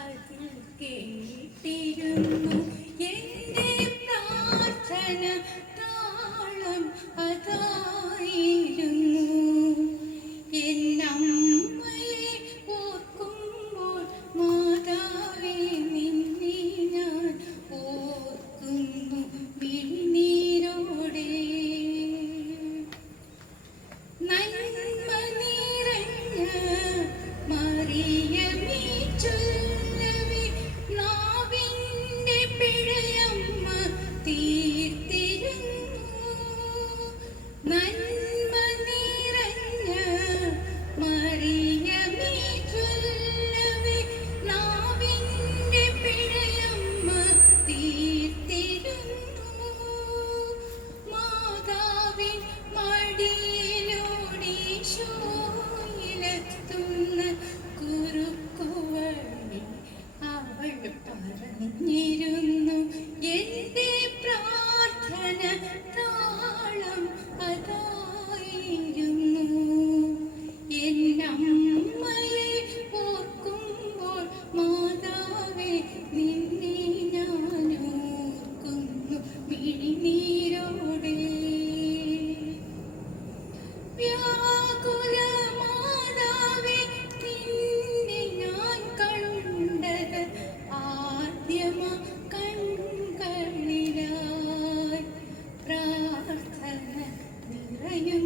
അതിൽ കേട്ടിരുന്നു എൻ്റെ പ്രാർത്ഥന താളം അതായിരുന്നു. എന്നമ്മയെ ഓർക്കുമ്പോൾ മാതാവേ നിന്നെ ഞാൻ ഓർക്കുന്നു മിഴിനീരോടെ. നന്മ നിറഞ്ഞ മറിയമേ ചൊല്ലവേ നാവിൻ്റെ പിഴയമ്മ തീർത്തിരുന്നു. നന്മ നിറഞ്ഞ മറിയമേ ചൊല്ലവേ നാവിൻ്റെ പിഴയമ്മ തീർത്തിരുന്നു. മാതാവിൻ മടിയിലൂടീശോയിലെത്തുന്ന കുറുക്കുവഴി അവൾ പറഞ്ഞിരുന്നു എൻ്റെ പ്രാർത്ഥന താളം അതായിരുന്നു. എന്നമ്മയെ ഓർക്കുമ്പോൾ മാതാവേ നിന്നെ ഞാൻ ഓർക്കുന്നു മിഴിനീരോടെ. വ്യാകുല മാതാവേ നിന്നെ ഞാൻ കണ്ടത് ആദ്യമ കൺകളിലായി. പ്രാർത്ഥന നിറയും